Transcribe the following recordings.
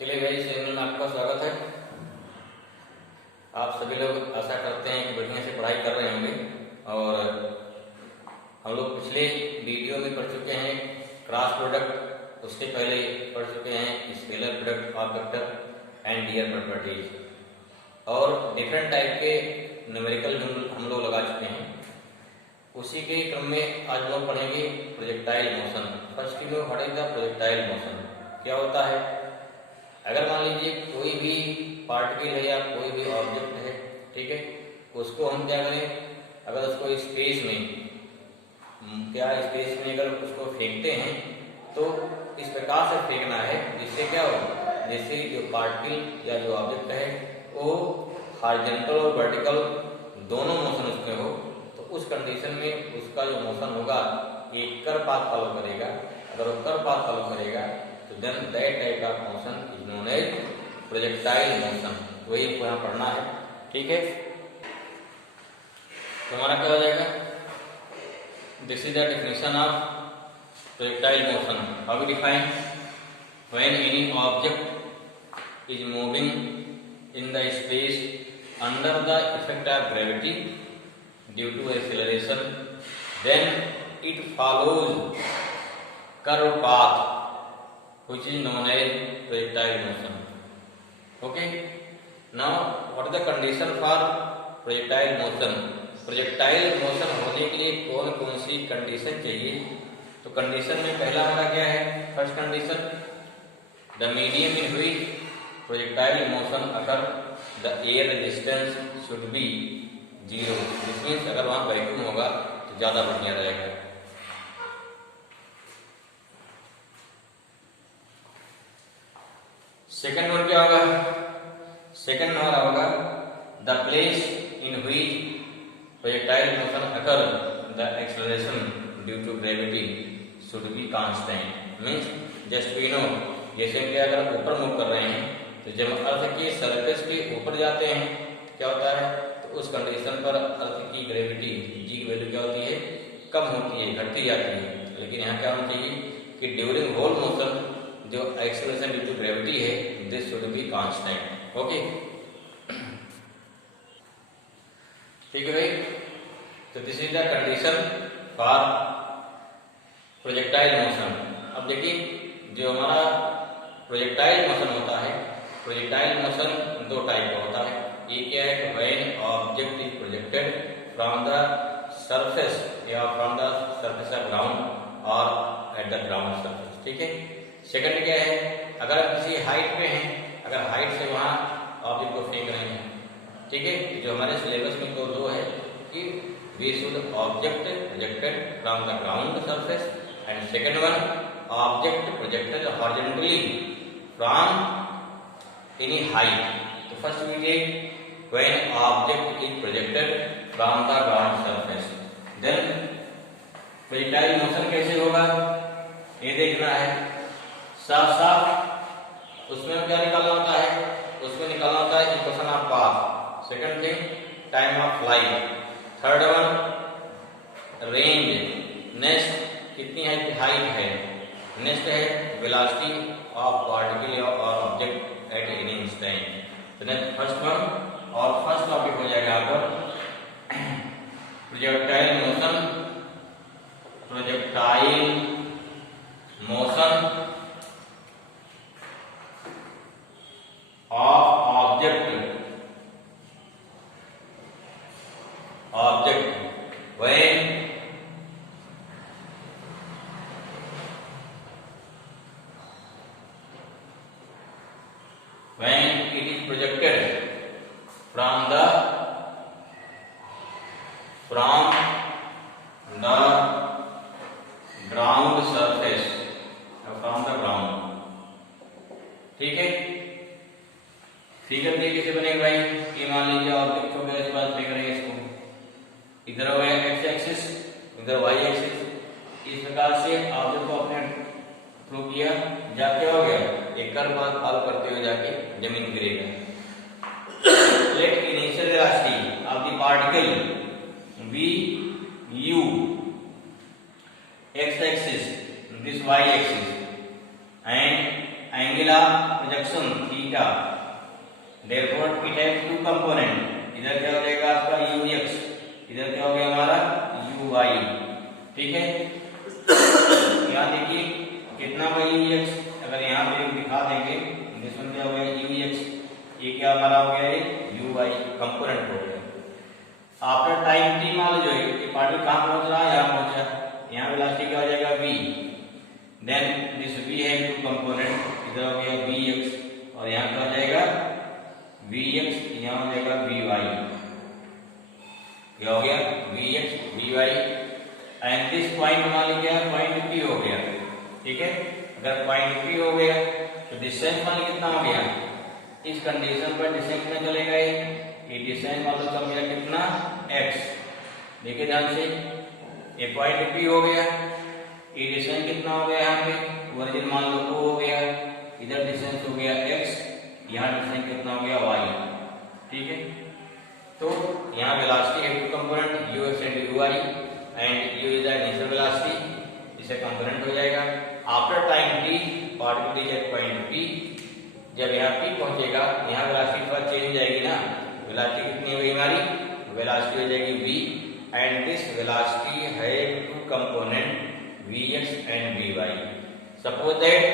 चलिए भाई, चैनल में आपका स्वागत है। आप सभी लोग आशा करते हैं कि बढ़िया से पढ़ाई कर रहे होंगे। और हम लोग पिछले वीडियो में पढ़ चुके हैं क्रॉस प्रोडक्ट, उसके पहले पढ़ चुके हैं scalar product of vector and their properties, और डिफरेंट टाइप के न्यूमेरिकल हम लोग लगा चुके हैं। उसी के क्रम में आज हम लोग पढ़ेंगे प्रोजेक्टाइल मोशन। फर्स्ट में what is the projectile motion, क्या होता है। अगर मान लीजिए कोई भी पार्टिकल है या कोई भी ऑब्जेक्ट है, ठीक है, उसको हम क्या करें, अगर उसको स्पेस में अगर उसको फेंकते हैं तो इस प्रकार से फेंकना है जिससे क्या हो, जैसे जो पार्टिकल या जो ऑब्जेक्ट है वो हॉरिजॉन्टल और वर्टिकल दोनों मोशन उसमें हो, तो उस कंडीशन में उसका जो मोशन होगा एक कर्व पाथ फॉलो करेगा। अगर वो कर्व पाथ फॉलो करेगा तो then that type of motion is known as projectile motion. वही यहाँ पढ़ना है, ठीक है। तो हमारा क्या हो जाएगा, this is the definition of projectile motion. How we define, when any object is moving in the space under the effect of gravity due to acceleration, then it follows curve path which is known as projectile motion. Okay, now what is the condition for projectile motion? projectile motion होने के लिए कौन कौन सी condition चाहिए। तो condition में पहला हमारा क्या है, first condition, the medium in which projectile motion occur the air resistance should be 0। This means अगर वहां वैक्यूम होगा तो ज्यादा बढ़िया रहेगा। सेकेंड वन क्या होगा, सेकेंड हमारा होगा the place in which projectile motion occur the acceleration due to gravity should be constant. Means just we know, जैसे कि अगर ऊपर मूव कर रहे हैं तो जब अर्थ के सरफेस के ऊपर जाते हैं क्या होता है, तो उस कंडीशन पर अर्थ की ग्रेविटी जी की वैल्यू क्या होती है, कम होती है, घटती जाती है। लेकिन यहाँ क्या होना चाहिए कि ड्यूरिंग होल मोशन जो एक्सेलरेशन ड्यू टू ग्रेविटी है this should be constant. Okay, ठीक है भाई। तो this is the condition for projectile motion. अब देखिए जो हमारा प्रोजेक्टाइल मोशन होता है, प्रोजेक्टाइल मोशन दो टाइप का होता है। एक क्या है, when object is projected from the surface या from the surface of ground और एट द ग्राउंड सरफेस, ठीक है। सेकंड क्या है, अगर किसी हाइट पे हैं, अगर हाइट से वहां ऑब्जेक्ट को फेंक रहे हैं, ठीक है। जो हमारे सिलेबस में तो दो है कि we should object projected from the ground surface and second one object projected horizontally from any height. तो first we take when object is projected from the ground surface, then projectile motion कैसे होगा ये देखना है। साफ साफ उसमें क्या निकालना होता है, उसमें निकालना होता है equation of path. Second thing time of flight, third one range, next कितनी हाइट है, नेक्स्ट है वेलोसिटी ऑफ पार्टिकल और ऑब्जेक्ट एट एनी इंस्टेंट। तो नेक्स्ट फर्स्ट वन और फर्स्ट टॉपिक हो जाएगा आपका projectile motion. Projectile motion of object when it is projected from the ground surface, from the ground, ठीक है। फिगर देखिए कैसे बनेगा भाई, कि मान लीजिए ऑब्जेक्ट को इस बात फेंक रहे हैं, इसको इधर हो गया एक्स एक्सिस, इधर वाई एक्सिस, इस प्रकार से ऑब्जेक्ट को अपने थ्रू किया, जाके हो गया एक कर्व पाथ फॉलो करते हुए जाके जमीन गिरेगा। Let initial velocity of the particle v u X axis, this Y axis, and angle angular projection theta, therefore it has two component, इधर क्या हो जाएगा आपका ux, इधर क्या हो गया हमारा uy, ठीक है। यहाँ देखिए कितना हुआ ux, अगर यहाँ पे दिखा देंगे इसमें क्या हो गया ux, ये क्या हमारा हो गया uy कंपोनेंट हो गया। आफ्टर टाइम t मान लो ये पार्टिकल कहाँ पहुंच रहा है, यहाँ पहुंचा, यहाँ वेलोसिटी क्या हो जाएगा v, देन दिस v है टू कंपोनेंट, इधर हो गया vx और यहाँ क्या हो जाएगा vx, यहाँ हो जाएगा vy, क्या हो गया vx vy and this point मान लीजिए पॉइंट p हो गया, ठीक है। अगर पॉइंट p हो गया तो डिस्टेंस मान लीजिए कितना हो गया, इस कंडीशन पर डिस्टेंस में चलेगा ये डिस्टेंस मान लो चल गया कितना x, देखिए ध्यान से ये पॉइंट p हो गया, ये डिस्टेंस कितना हो गया, यहाँ पे ओरिजिन मान लो 2 हो गया, इधर डिस्टेंस हो गया x, यहाँ डिस्टेंस कितना हो गया y, ठीक है। तो यहाँ वेलोसिटी है two component ux and uy and u is the initial velocity, इसे कंपोनेंट हो जाएगा। After time t particle is at point p, जब यहाँ p पहुंचेगा यहाँ वेलोसिटी थोड़ा चेंज हो जाएगी ना, वेलोसिटी कितनी होगी हमारी, वेलोसिटी हो जाएगी v एंड दिस वेलोसिटी है two component vx and vy। Suppose that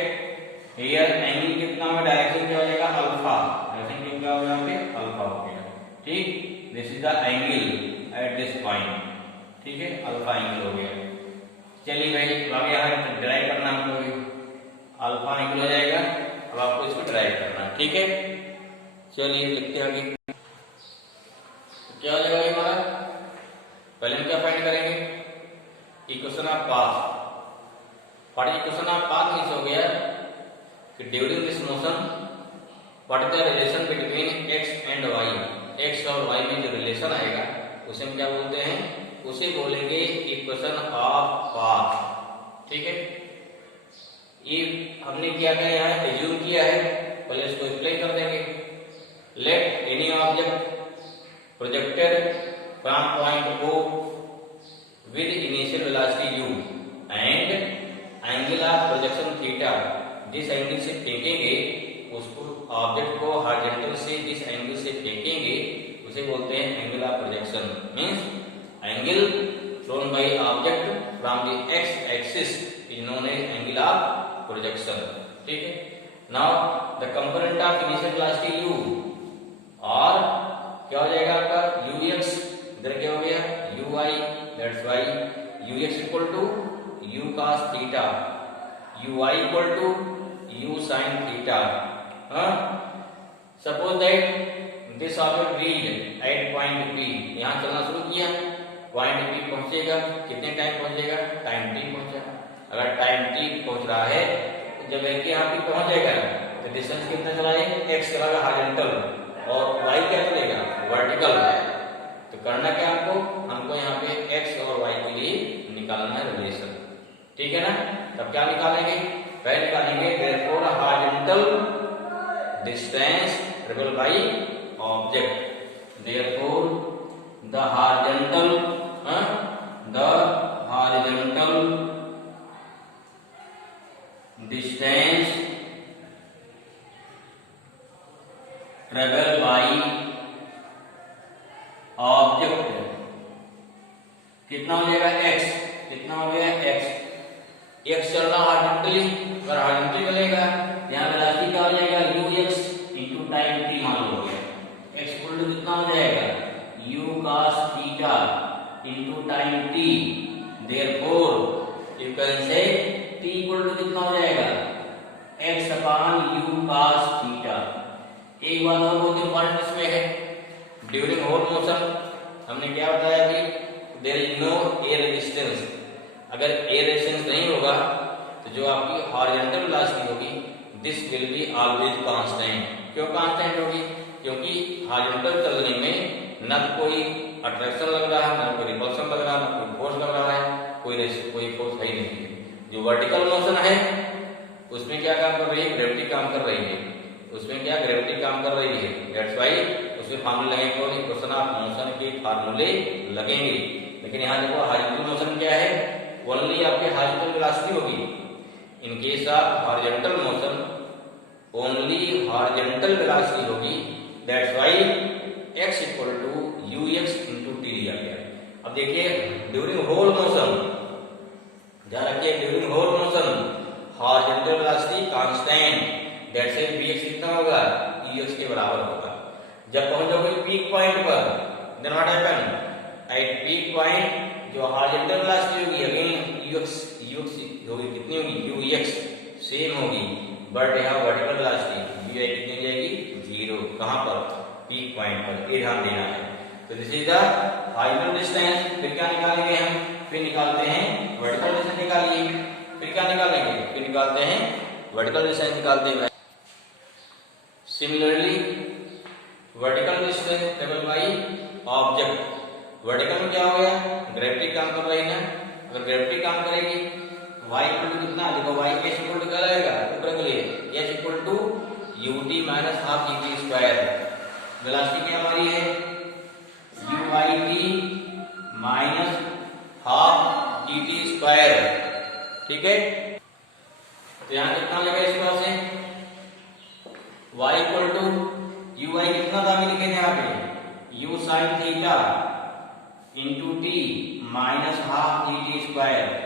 here angle कितना होगा, डायरेक्शन क्या हो जाएगा अल्फा, डायरेक्शन क्या होगा यहाँ पे अल्फा हो गया, ठीक। This is the angle at this point, ठीक है, अल्फा एंगल हो गया। चलिए भाई आगे यहाँ ड्राइव करना हमको, अल्फा एंगल हो जाएगा, अब आपको इसको ड्राइव करना, ठीक है। चलिए लिखते हैं आगे, क्या हो जाएगा हमारा, पहले हम क्या फाइंड करेंगे, equation of path, what is equation of path means हो गया कि during this motion what is the relation between x and y, x और y में जो रिलेशन आएगा उसे हम क्या बोलते हैं, उसे बोलेंगे इक्वेशन ऑफ पाथ, ठीक है। ये हमने क्या किया यहाँ एज्यूम किया है, पहले इसको एक्सप्लेन कर देंगे। Let any object projected from point O with initial velocity u and angle of projection theta, जिस एंगल से फेंकेंगे उसको ऑब्जेक्ट को हॉरिजॉन्टल से जिस एंगल से फेंकेंगे उसे बोलते हैं angle of projection, means angle thrown by object from the x axis is known as angle of projection, ठीक है। Now the component of initial velocity u और क्या हो जाएगा आपका ux, इधर क्या हो गया uy, that's why ux equal to u cos theta, uy equal to u sin theta, suppose that this object reached at point p, यहाँ चलना शुरू किया, पॉइंट p पहुंचेगा, कितने टाइम पहुंचेगा, टाइम t पहुंचा, अगर टाइम t पहुंच रहा है जब यहाँ पे पहुंच जाएगा तो डिस्टेंस कितना चला है, x चलागा हॉरिजॉन्टल और y क्या चलेगा वर्टिकल, तो करना क्या हमको यहाँ पे x और y के लिए निकालना है रिलेशन, ठीक है ना। तब क्या निकालेंगे, पहले निकालेंगे therefore horizontal distance travel by object, therefore the horizontal distance travel by object कितना हो जाएगा x, कितना हो गया x चल रहा हॉरिजॉन्टली, अगर हॉरिजॉन्टली चलेगा यहाँ वेलोसिटी क्या हो जाएगा ux इनटू टाइम t मान लो गया, x इक्वल टू कितना हो जाएगा u cos theta into time t, therefore you can say t equal to कितना हो जाएगा x upon u cos theta. एक बात और बहुत इंपॉर्टेंट इसमें है, ड्यूरिंग होल मोशन हमने क्या बताया कि there is no air resistance, अगर एयर रेजिस्टेंस नहीं होगा तो जो आपकी हॉरिजॉन्टल वेलोसिटी होगी this will be always constant. क्यों कांस्टेंट होगी, क्योंकि हॉरिजॉन्टल चलने में न कोई अट्रैक्शन लग रहा है, न कोई रिपल्शन लग रहा है, न कोई फोर्स लग रहा है, कोई फोर्स है ही नहीं है। जो वर्टिकल मोशन है उसमें क्या काम कर रही है, ग्रेविटी काम कर रही है, उसमें क्या ग्रेविटी काम कर रही है, दैट्स व्हाई उसमें फार्मूले लगेंगे, इक्वेशन ऑफ मोशन के फार्मूले लगेंगे। लेकिन यहाँ देखो हॉरिजॉन्टल मोशन क्या है, ओनली आपके हॉरिजॉन्टल वेलोसिटी होगी। In case of horizontal motion horizontal velocity होगी, that's why x equal to ux into T दिया गया। अब देखिए ड्यूरिंग होल मोशन, ध्यान रखिए during whole motion horizontal velocity constant, that's why vx कितना होगा, ux के बराबर होगा। जब पहुंच जाओगे पीक पॉइंट पर, then what happen, at peak point जो हॉरिजॉन्टल वेलोसिटी होगी अगेन ux होगी, कितनी होगी, ux सेम होगी, बट यहाँ वर्टिकल वेलोसिटी वी कितनी हो जाएगी, जीरो। कहाँ पर, पीक पॉइंट पर, ये ध्यान देना है। तो this is the final distance. फिर क्या निकालेंगे हम, फिर निकालते हैं वर्टिकल डिस्टेंस निकालिए, फिर क्या निकालेंगे, फिर निकालते हैं वर्टिकल डिस्टेंस निकालते हैं। Similarly vertical distance table by object, vertical में क्या हो गया, ग्रेविटी काम कर रही है ना, अगर ग्रेविटी काम करेगी y इक्वल टू कितना, देखो y एस इक्वल टू क्या रहेगा, ऊपर के लिए S equal to ut minus half gt square. Velocity क्या हमारी है, ut minus half gt square, ठीक है। तो यहाँ कितना लगेगा इस बात से, y इक्वल टू ui कितना था अभी लिखे थे यहाँ पे, u sine theta into T minus half gt square.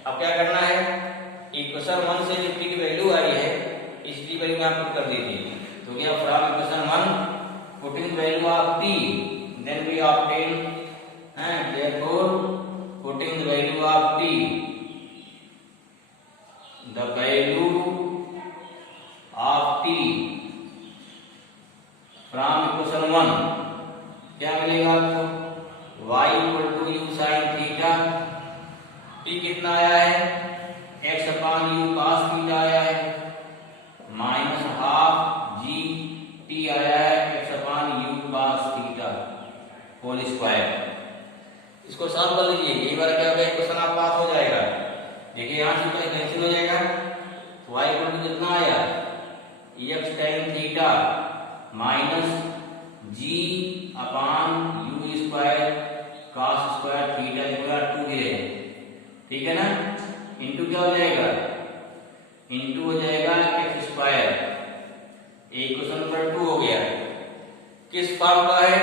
अब क्या करना है, इक्वेशन 1 से जो टी की वैल्यू आई है इस टी वैल्यू में आप पुट कर दीजिए। तो क्या from equation 1 putting value of T then we obtain, therefore putting value of T, the value of T from equation 1 क्या मिलेगा आपको, y equal to u sin theta, T कितना आया है, x upon u cos theta आया है, minus half G T आया है x upon u cos theta whole square. इसको सॉल्व कर लीजिए, एक बार क्या होगा, क्वेश्चन आप पास हो जाएगा। देखिए यहाँ से तो कैंसिल हो जाएगा, तो y इक्वल टू कितना आया, x tan theta minus G upon u square cos square theta equal to है, ठीक है ना, इंटू क्या हो जाएगा, इंटू हो जाएगा एक्स स्क्वायर, एक क्वेश्चन नंबर 2 हो गया। किस फॉर्म का है,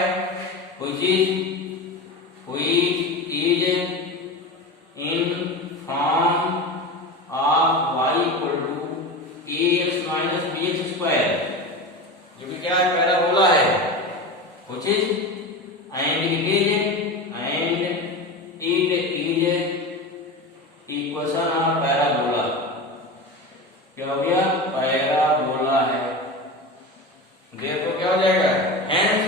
which is in form of y equal to ax minus bx square, जो कि क्या है, पैराबोला है, which is equation of parabola, क्या हो गया, पैराबोला है। देखो क्या हो जाएगा, hence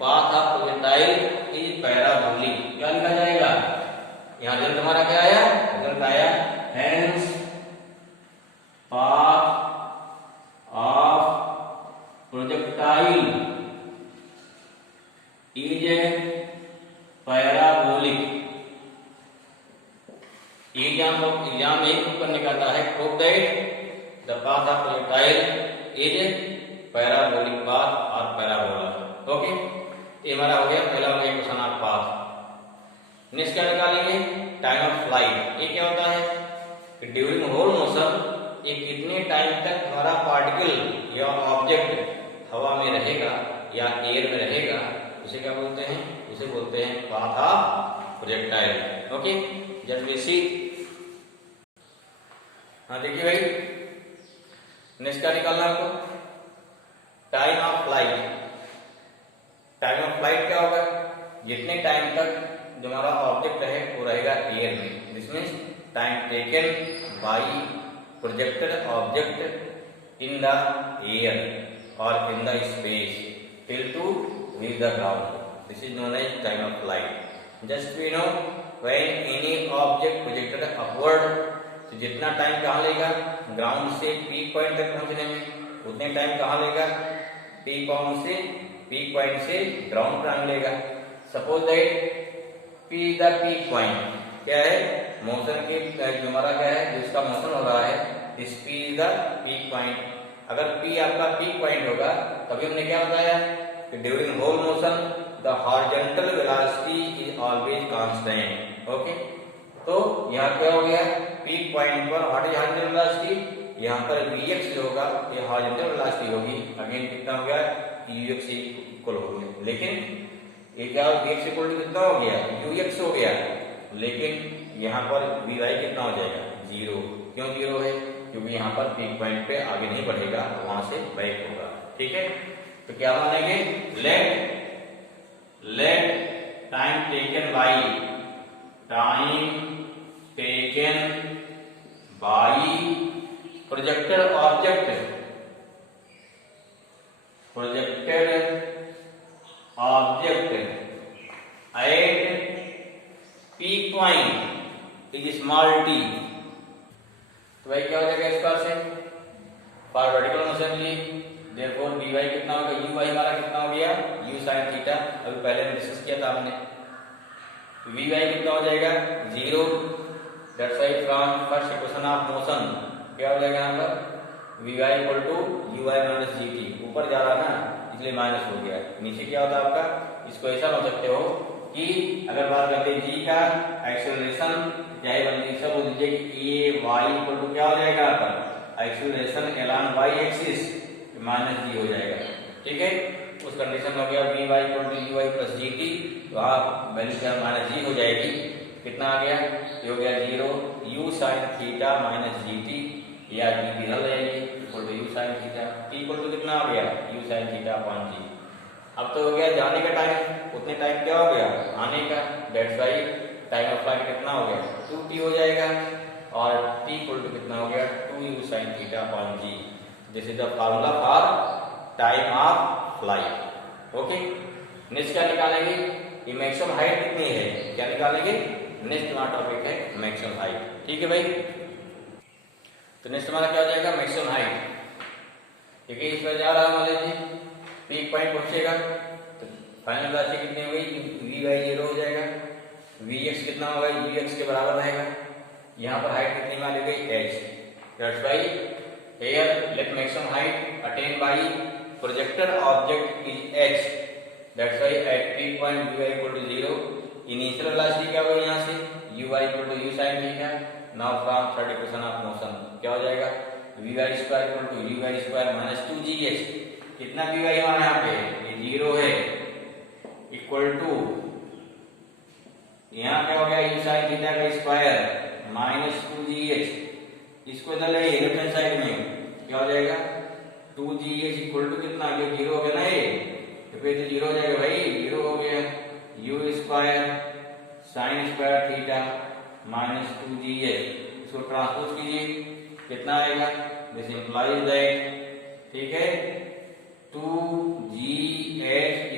path of projectile is parabolic, क्या लिखा जाएगा, यहाँ रिजल्ट हमारा क्या आया, रिजल्ट आया hence path of projectile is parabolic. Exam एक करने का आता है, prove that the path of projectile is parabolic path और पैराबोला। ओके, ये हमारा हो गया पहला, हो गया क्वेश्चन ऑफ पाथ। नेक्स्ट क्या निकालेंगे, टाइम ऑफ फ्लाइट। ये क्या होता है कि ड्यूरिंग होल मोशन ये कितने टाइम तक हमारा पार्टिकल या ऑब्जेक्ट हवा में रहेगा या एयर में रहेगा, उसे क्या बोलते हैं, उसे बोलते हैं path of projectile. Okay, just we see. हाँ देखिए भाई, नेक्स्ट क्या निकालना है आपको, time of flight. Time of flight क्या होगा, जितने टाइम तक जो हमारा ऑब्जेक्ट है वो रहेगा एयर में, this means time taken by projected object in the air और in the space till to reach the ground, this is known as time of flight. Just we know when any object projected upward, तो जितना time कहाँ लेगा, ground से peak point तक पहुंचने में उतने टाइम कहाँ लेगा, पीक पॉइंट से ग्राउंड पर लेगा। Suppose that P the peak point क्या है, मोशन के जो हमारा क्या है, जिसका मोशन हो रहा है, this P the peak point. अगर P आपका पीक पॉइंट होगा, तभी हमने क्या बताया कि during whole motion the horizontal velocity is always constant. Okay, तो यहाँ क्या हो गया, पीक पॉइंट पर व्हाट इज हॉरिजॉन्टल वेलोसिटी, यहाँ पर Vx जो होगा ये हॉरिजॉन्टल वेलोसिटी होगी, अगेन कितना हो गया Ux इक्वल हो गया, लेकिन ये क्या Vx इक्वल टू कितना हो गया Ux हो गया, लेकिन यहाँ पर Vy कितना हो जाएगा 0। क्यों 0 है? क्योंकि यहाँ पर पीक पॉइंट पे आगे नहीं बढ़ेगा, वहां से बैक होगा। ठीक है, तो क्या मानेंगे let time taken by projected object at peak point is small t। तो भाई क्या हो जाएगा इस बार से फॉर वर्टिकल मोशन लिए, देयरफॉर Vy कितना होगा Uy हमारा कितना हो गया u sin थीटा, अभी पहले में डिस्कस किया था हमने। Vy कितना हो जाएगा 0, that's why from first equation of motion क्या हो जाएगा यहाँ पर Vy equal to Uy minus gt, ऊपर जा रहा है ना इसलिए माइनस हो गया, नीचे क्या होता है आपका, इसको ऐसा बोल सकते हो कि अगर बात करते हैं g का एक्सेलरेशन क्या है बन सब बोल दीजिए कि ये y इक्वल टू क्या हो जाएगा आपका acceleration along y axis minus g हो जाएगा। ठीक है, उस कंडीशन में हो गया Vy equal to Uy plus gt, तो आप वैल्यू क्या माइनस g हो जाएगी, कितना आ गया ये हो गया 0 u sin theta minus gt, या gt हल जाएगी equal to u sin theta, t equal to कितना आ गया u sin theta upon g। अब तो हो गया जाने का टाइम, उतने टाइम क्या हो गया आने का, that's why time of flight कितना हो गया 2t हो जाएगा, और t इक्वल टू कितना हो गया 2u sin theta upon g। This is the formula for time of flight. Okay, next क्या निकालेंगे कि मैक्सिमम हाइट कितनी है, क्या निकालेंगे, नेक्स्ट हमारा टॉपिक है मैक्सिमम हाइट। ठीक है भाई, तो नेक्स्ट हमारा क्या हो जाएगा मैक्सिमम हाइट। ठीक है, इस पर जा रहा है मान लीजिए पीक पॉइंट पहुंचेगा तो फाइनल वेलोसिटी कितनी हो गई Vy 0 हो जाएगा, Vx कितना होगा Ux के बराबर रहेगा, यहाँ पर हाइट कितनी मान ली गई h, that's why here let maximum height attain by projected object is h, that's why at peak point Vy equal to 0, initial velocity क्या होगा यहाँ से Uy equal to u sin theta. Now from third equation of motion क्या हो जाएगा Vy square equal to Uy square minus 2gh, कितना Vy हमारा यहाँ पे ये 0 है, इक्वल टू यहाँ क्या हो गया u sin थीटा का स्क्वायर माइनस 2gh, इसको इधर ले लेफ्ट हैंड साइड में क्या हो जाएगा 2gh इक्वल टू कितना, ये 0 हो गया ना, ये तो फिर 0 हो जाएगा भाई, 0 हो गया u square sine square theta minus 2gh, इसको ट्रांसपोज कीजिए कितना आएगा, दिस इंप्लाइज दैट ठीक है 2gh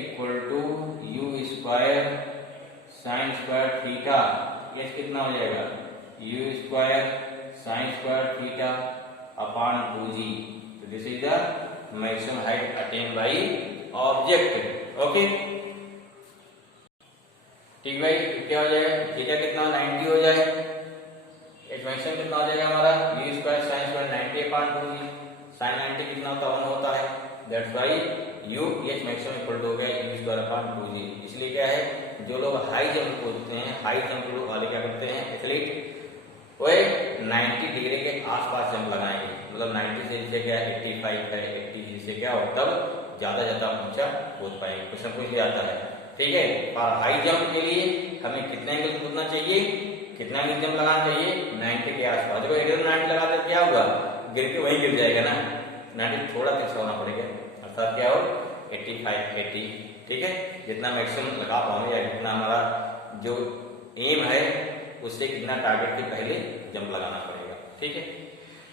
equal to u square sine square theta, ये कितना हो जाएगा u square sine square theta upon 2g, तो this is the maximum height attain by object. Okay, ठीक भाई, क्या हो जाएगा थीटा कितना 90 हो जाए, मैक्सिमम कितना हो जाएगा हमारा u square sine square 90 upon 2g, sine 90 कितना होता है 1 होता है, that's why u h maximum equal to हो गया u स्क्वायर अपॉन 2g। इसलिए क्या है जो लोग हाई जंप कूदते हैं, हाई जंप वाले क्या करते हैं एथलीट, वो 90 डिग्री के आसपास जंप लगाएंगे, मतलब 90 से नीचे क्या 85 है 80 से क्या हो तब ज्यादा ऊंचा कूद पाएंगे, कुछ न कुछ आता है। ठीक है, और हाई जंप के लिए हमें कितने एंगल कूदना चाहिए, कितना एंगल जंप लगाना चाहिए 90 के आसपास। देखो इधर 90 लगाते क्या होगा, गिर के वहीं गिर जाएगा ना, 90 थोड़ा तिरछा होना पड़ेगा, अर्थात क्या हो 85 80। ठीक है, जितना मैक्सिमम लगा पाओगे या जितना हमारा जो एम है उससे कितना टारगेट के पहले जंप लगाना पड़ेगा। ठीक है,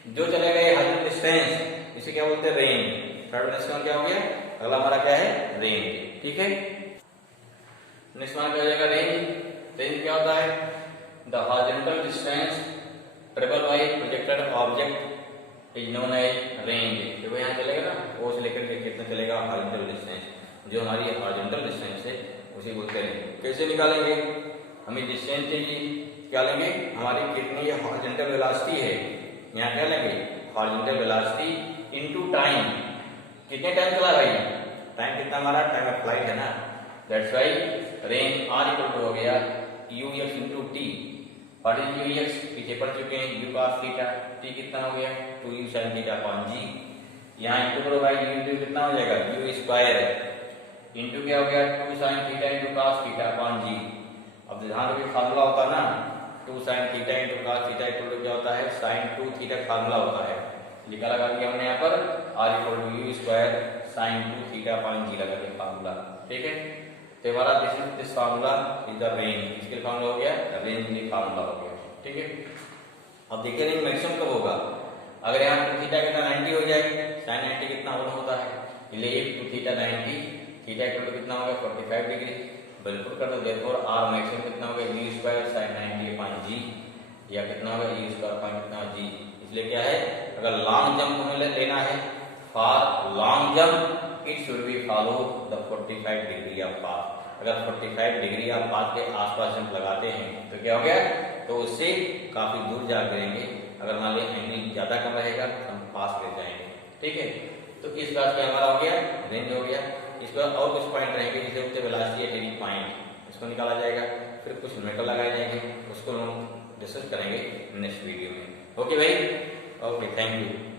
जो चलेगा ये हाइट डिस्टेंस, इसे क्या बोलते हैं रेंज। थर्ड डिस्टेंस क्या हो गया, अगला हमारा क्या है रेंज। ठीक है, नेक्स्ट हमारा क्या हो जाएगा रेंज। रेंज क्या होता है the horizontal distance travel by projected object is known as range. देखो यहाँ चलेगा ना वो से लेकर के कितना चलेगा हॉरिजॉन्टल डिस्टेंस, जो हमारी हॉरिजॉन्टल डिस्टेंस है उसे बोलते हैं। कैसे निकालेंगे, हमें डिस्टेंस चाहिए, क्या लेंगे हमारी कितनी हॉरिजॉन्टल वेलोसिटी है, यहाँ क्या लेंगे हॉरिजॉन्टल वेलोसिटी इनटू टाइम, कितने टाइम चला भाई, टाइम कितना हमारा टाइम ऑफ फ्लाइट है ना, that's why range r equal to हो गया ux into t, what is u x पीछे पढ़ चुके हैं, यू cos थीटा, टी कितना हो गया 2u sin थीटा अपॉन जी। यहाँ इंटू करो भाई, यू इंटू कितना हो जाएगा यू स्क्वायर इंटू क्या हो गया 2 sin theta into cos theta upon G. अब ध्यान रखिए फार्मूला होता है ना 2 sin theta into cos theta equal to क्या होता है sin 2 थीटा फार्मूला होता है, लिखा लगा दिया हमने यहाँ पर r equal to U square sin 2 theta upon G लगा दिया फार्मूला। ठीक है, तो हमारा this formula is the range, इसके फार्मूला हो गया रेंज में फार्मूला हो गया। ठीक है, अब देखिए रेंज मैक्सिमम कब होगा, अगर यहाँ 2 थीटा कितना 90 हो जाए, sin 90 कितना होता है, इसलिए 2 थीटा 90 थीटा इक्वल टू कितना होगा 45 डिग्री, बिल्कुल कर दो। देयरफॉर r मैक्सिमम कितना होगा u square sin 90 upon g, या कितना होगा u स्क्वायर अपॉन कितना g। इसलिए क्या है, अगर लॉन्ग जंप हमें लेना है, for long jump it should be follow the 45 degree of path. अगर 45 डिग्री ऑफ पाथ के आसपास जंप लगाते हैं तो क्या हो गया, तो उससे काफी दूर जा गिरेंगे। अगर मान लीजिए एंगल ज्यादा कम रहेगा तो हम पास ले जाएंगे। ठीक है, तो इस बात का हमारा हो गया रेंज हो गया। इस पर और कुछ पॉइंट रहेंगे, जैसे उसके वेलोसिटी एट पॉइंट, इसको निकाला जाएगा, फिर कुछ मेटल लगाए जाएंगे, उसको हम डिस्कस करेंगे नेक्स्ट वीडियो में। ओके भाई, ओके, थैंक यू।